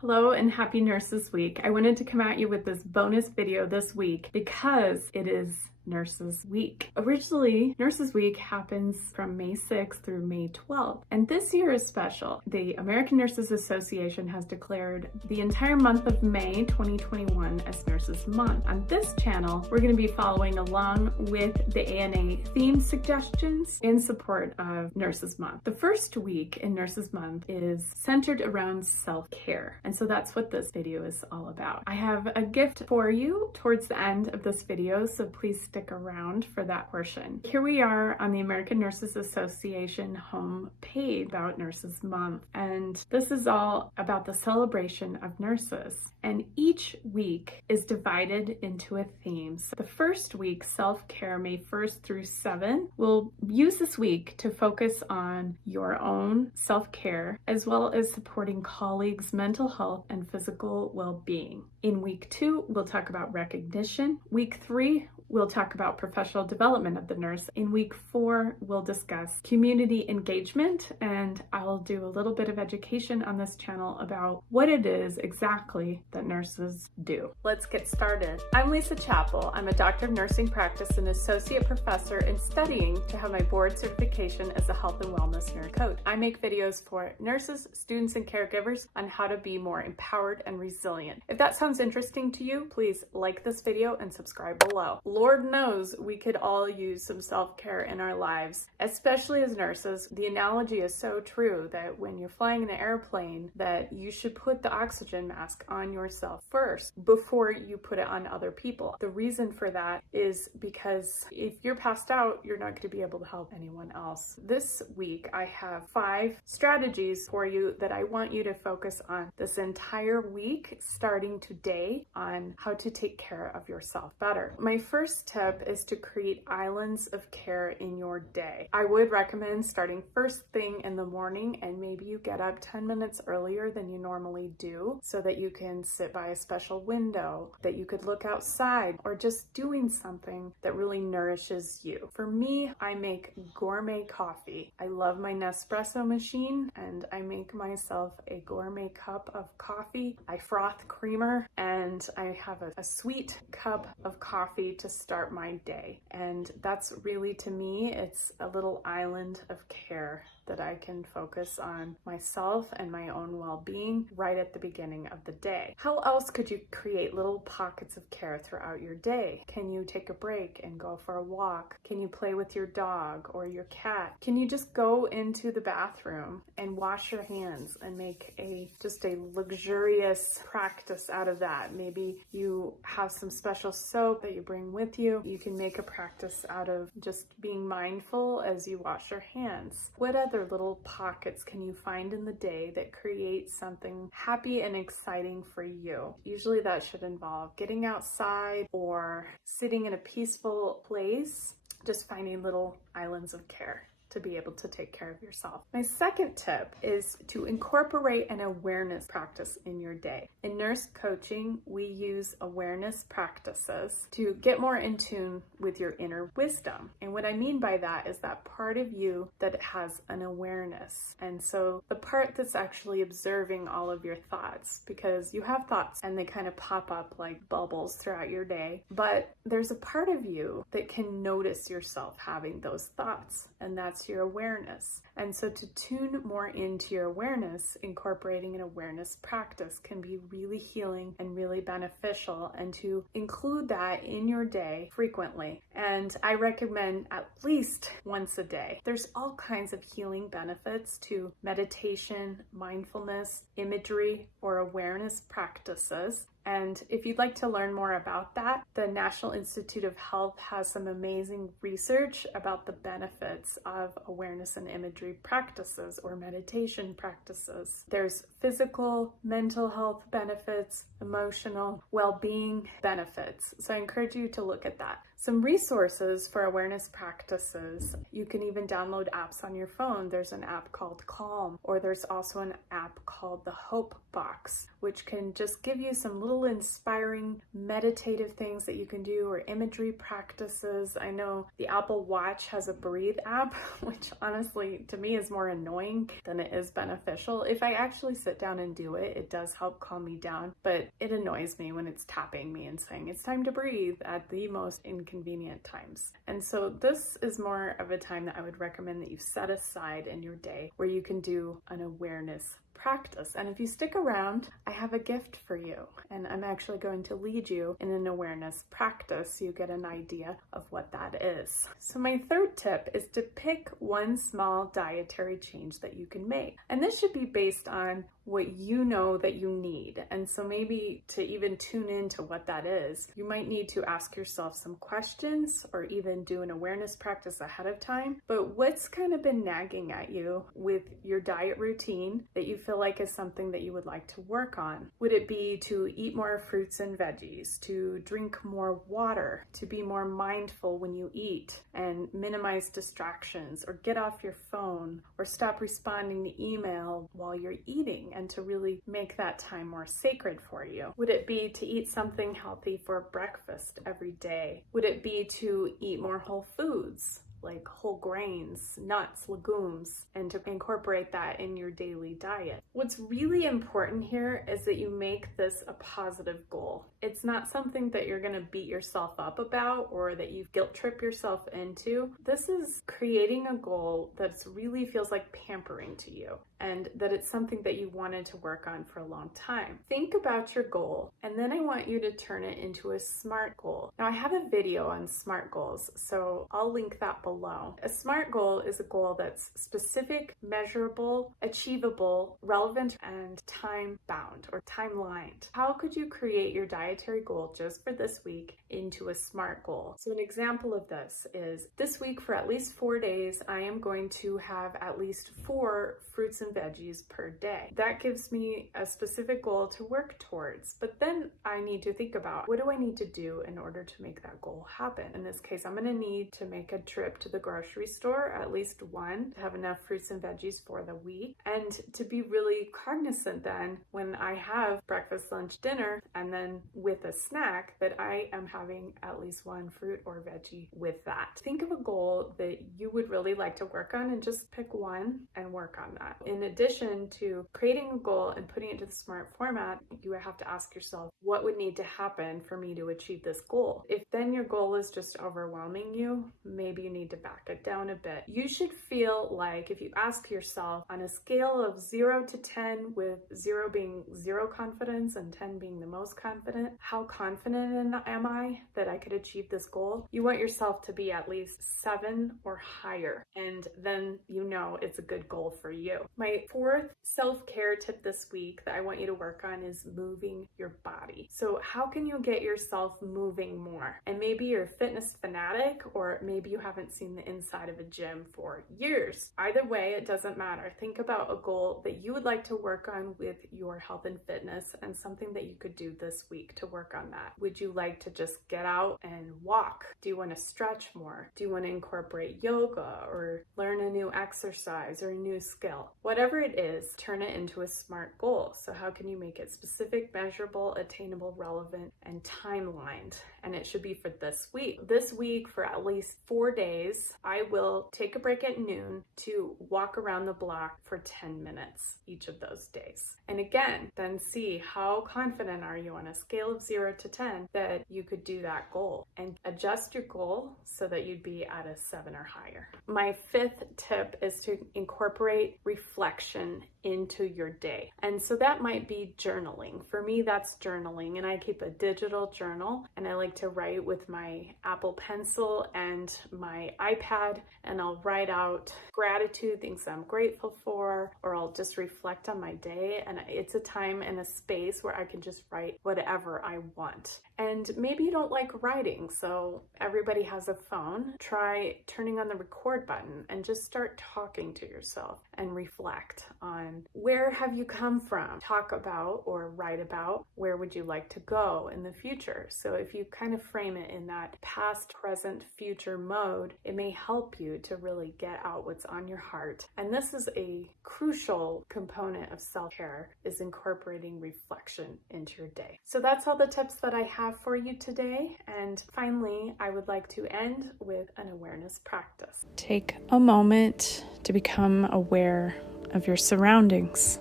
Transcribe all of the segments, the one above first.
Hello and happy Nurses Week. I wanted to come at you with this bonus video this week because it is Nurses Week. Originally, Nurses Week happens from May 6th through May 12th, and this year is special. The American Nurses Association has declared the entire month of May 2021 as Nurses Month. On this channel, we're going to be following along with the ANA theme suggestions in support of Nurses Month. The first week in Nurses Month is centered around self-care, and so that's what this video is all about. I have a gift for you towards the end of this video, so please stick around for that portion. Here we are on the American Nurses Association home page about Nurses Month, and this is all about the celebration of nurses. And each week is divided into a theme. So the first week, self-care, May 1st through 7th, we'll use this week to focus on your own self-care, as well as supporting colleagues' mental health and physical well-being. In week 2, we'll talk about recognition. Week 3, we'll talk about professional development of the nurse. In week 4, we'll discuss community engagement, and I'll do a little bit of education on this channel about what it is exactly that nurses do. Let's get started. I'm Lisa Chappell. I'm a doctor of nursing practice and associate professor in studying to have my board certification as a health and wellness nurse coach. I make videos for nurses, students, and caregivers on how to be more empowered and resilient. If that sounds interesting to you, please like this video and subscribe below. Lord knows we could all use some self-care in our lives, especially as nurses. The analogy is so true that when you're flying in an airplane, that you should put the oxygen mask on yourself first before you put it on other people. The reason for that is because if you're passed out, you're not going to be able to help anyone else. This week, I have 5 strategies for you that I want you to focus on this entire week, starting today, on how to take care of yourself better. My first tip is to create islands of care in your day. I would recommend starting first thing in the morning, and maybe you get up 10 minutes earlier than you normally do so that you can sit by a special window, that you could look outside, or just doing something that really nourishes you. For me, I make gourmet coffee. I love my Nespresso machine, and I make myself a gourmet cup of coffee. I froth creamer, and I have a sweet cup of coffee to start my day. And that's really, to me, it's a little island of care that I can focus on myself and my own well-being right at the beginning of the day. How else could you create little pockets of care throughout your day? Can you take a break and go for a walk? Can you play with your dog or your cat? Can you just go into the bathroom and wash your hands and make just a luxurious practice out of that? Maybe you have some special soap that you bring with you. You can make a practice out of just being mindful as you wash your hands. What other little pockets can you find in the day that create something happy and exciting for you? Usually that should involve getting outside or sitting in a peaceful place, just finding little islands of care to be able to take care of yourself. My second tip is to incorporate an awareness practice in your day. In nurse coaching, we use awareness practices to get more in tune with your inner wisdom. And what I mean by that is that part of you that has an awareness. And so the part that's actually observing all of your thoughts, because you have thoughts and they kind of pop up like bubbles throughout your day, but there's a part of you that can notice yourself having those thoughts, and that's your awareness. And so to tune more into your awareness, incorporating an awareness practice can be really healing and really beneficial, and to include that in your day frequently. And I recommend at least once a day. There's all kinds of healing benefits to meditation, mindfulness, imagery, or awareness practices. And if you'd like to learn more about that, the National Institute of Health has some amazing research about the benefits of awareness and imagery practices or meditation practices. There's physical, mental health benefits, emotional well-being benefits. So I encourage you to look at that. Some resources for awareness practices. You can even download apps on your phone. There's an app called Calm, or there's also an app called the Hope Box, which can just give you some little inspiring meditative things that you can do, or imagery practices. I know the Apple Watch has a Breathe app, which honestly to me is more annoying than it is beneficial. If I actually sit down and do it, it does help calm me down, but it annoys me when it's tapping me and saying it's time to breathe at the most inconvenient times. And so this is more of a time that I would recommend that you set aside in your day where you can do an awareness practice. And if you stick around, I have a gift for you, and I'm actually going to lead you in an awareness practice so you get an idea of what that is. So my third tip is to pick one small dietary change that you can make. And this should be based on what you know that you need. And so maybe to even tune into what that is, you might need to ask yourself some questions or even do an awareness practice ahead of time. But what's kind of been nagging at you with your diet routine that you feel like is something that you would like to work on? Would it be to eat more fruits and veggies, to drink more water, to be more mindful when you eat and minimize distractions, or get off your phone, or stop responding to email while you're eating, and to really make that time more sacred for you? Would it be to eat something healthy for breakfast every day? Would it be to eat more whole foods, like whole grains, nuts, legumes, and to incorporate that in your daily diet? What's really important here is that you make this a positive goal. It's not something that you're gonna beat yourself up about or that you guilt trip yourself into. This is creating a goal that really feels like pampering to you, and that it's something that you wanted to work on for a long time. Think about your goal, and then I want you to turn it into a SMART goal. Now I have a video on SMART goals, so I'll link that below. A SMART goal is a goal that's specific, measurable, achievable, relevant, and time-bound or time-lined. How could you create your dietary goal just for this week into a SMART goal? So an example of this is, this week for at least 4 days, I am going to have at least 4 fruits and veggies per day. That gives me a specific goal to work towards, but then I need to think about, what do I need to do in order to make that goal happen? In this case, I'm gonna need to make a trip to the grocery store, at least one, to have enough fruits and veggies for the week, and to be really cognizant then when I have breakfast, lunch, dinner, and then with a snack, that I am having at least one fruit or veggie with that. Think of a goal that you would really like to work on and just pick one and work on that. In addition to creating a goal and putting it into the SMART format, you have to ask yourself, what would need to happen for me to achieve this goal? If then your goal is just overwhelming you, maybe you need to back it down a bit. You should feel like, if you ask yourself on a scale of 0 to 10, with 0 being zero confidence and 10 being the most confident, how confident am I that I could achieve this goal? You want yourself to be at least 7 or higher, and then you know it's a good goal for you. My fourth self-care tip this week that I want you to work on is moving your body. So how can you get yourself moving more? And maybe you're a fitness fanatic, or maybe you haven't seen the inside of a gym for years. Either way, it doesn't matter. Think about a goal that you would like to work on with your health and fitness, and something that you could do this week to work on that. Would you like to just get out and walk? Do you want to stretch more? Do you want to incorporate yoga or learn a new exercise or a new skill? Whatever it is, turn it into a SMART goal. So how can you make it specific, measurable, attainable, relevant, and timelined? And it should be for this week. This week, for at least 4 days, I will take a break at noon to walk around the block for 10 minutes each of those days. And again, then see how confident are you on a scale of 0 to 10 that you could do that goal, and adjust your goal so that you'd be at a 7 or higher. My fifth tip is to incorporate reflection into your day. And so that might be journaling. For me, that's journaling, and I keep a digital journal, and I like to write with my Apple Pencil and my iPad and I'll write out gratitude, things I'm grateful for, or I'll just reflect on my day. And it's a time and a space where I can just write whatever I want. And maybe you don't like writing, so everybody has a phone. Try turning on the record button and just start talking to yourself and reflect on where have you come from. Talk about or write about where would you like to go in the future. So if you kind of frame it in that past, present, future mode, it may help you to really get out what's on your heart. And this is a crucial component of self-care, is incorporating reflection into your day. So that's all the tips that I have for you today. And finally, I would like to end with an awareness practice. Take a moment to become aware of your surroundings.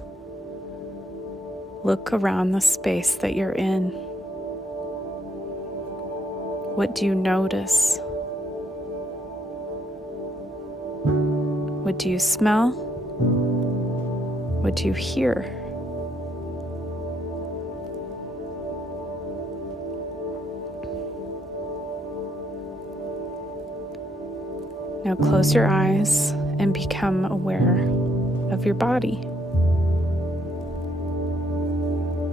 Look around the space that you're in. What do you notice? What do you smell? What do you hear? Now close your eyes and become aware of your body.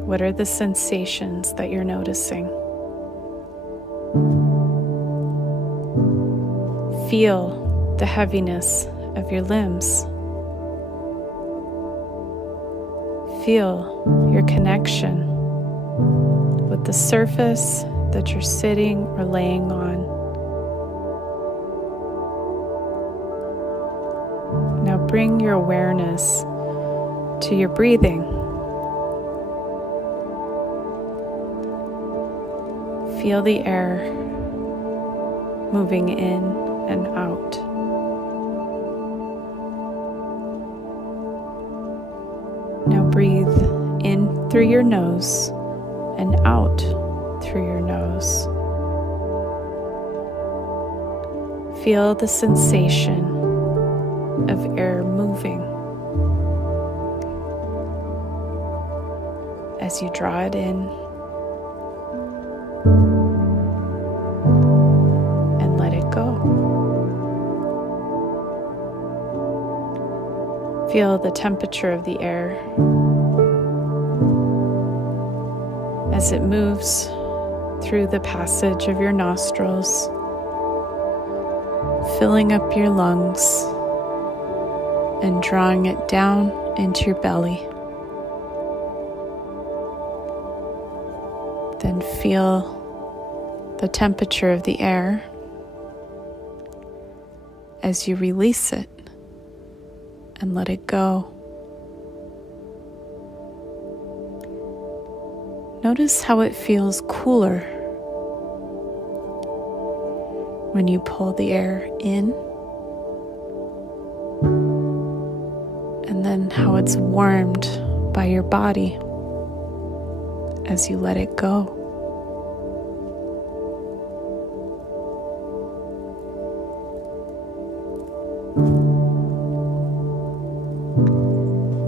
What are the sensations that you're noticing? Feel the heaviness of your limbs. Feel your connection with the surface that you're sitting or laying on. Now bring your awareness to your breathing. Feel the air moving in and out. Now breathe in through your nose and out through your nose. Feel the sensation of air moving as you draw it in and let it go. Feel the temperature of the air as it moves through the passage of your nostrils, filling up your lungs and drawing it down into your belly. Then feel the temperature of the air as you release it and let it go. Notice how it feels cooler when you pull the air in, and then how it's warmed by your body as you let it go.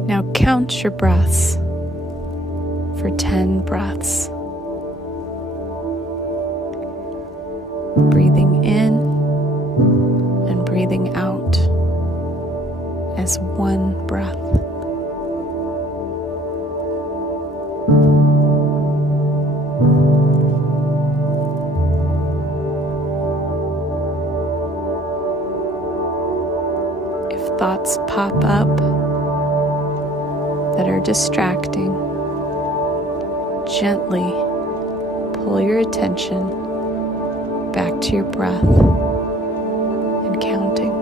Now count your breaths for 10 breaths. Breathing in and breathing out as one breath. If thoughts pop up that are distracting, gently pull your attention back to your breath and counting.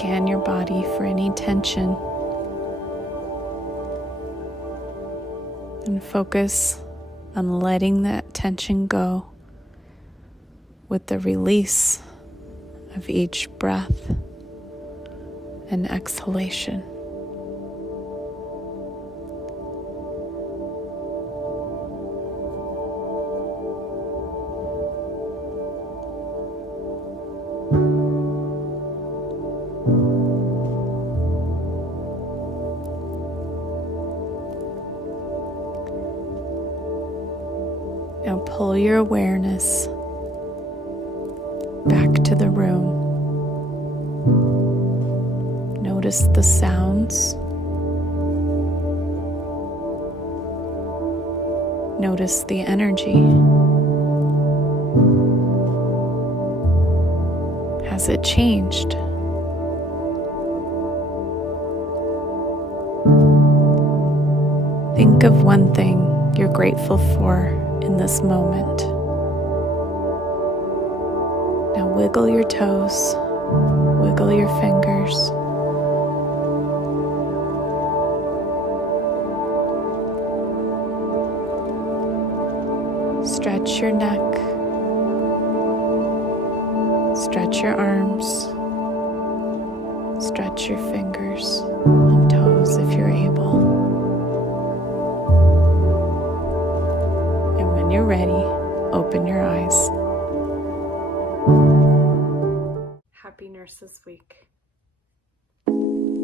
Scan your body for any tension and focus on letting that tension go with the release of each breath and exhalation. Now pull your awareness back to the room. Notice the sounds. Notice the energy. Has it changed? Think of one thing you're grateful for in this moment. Now wiggle your toes, wiggle your fingers. Stretch your neck, stretch your arms, stretch your fingers and toes if you're able. And when you're ready, open your eyes. Happy Nurses Week.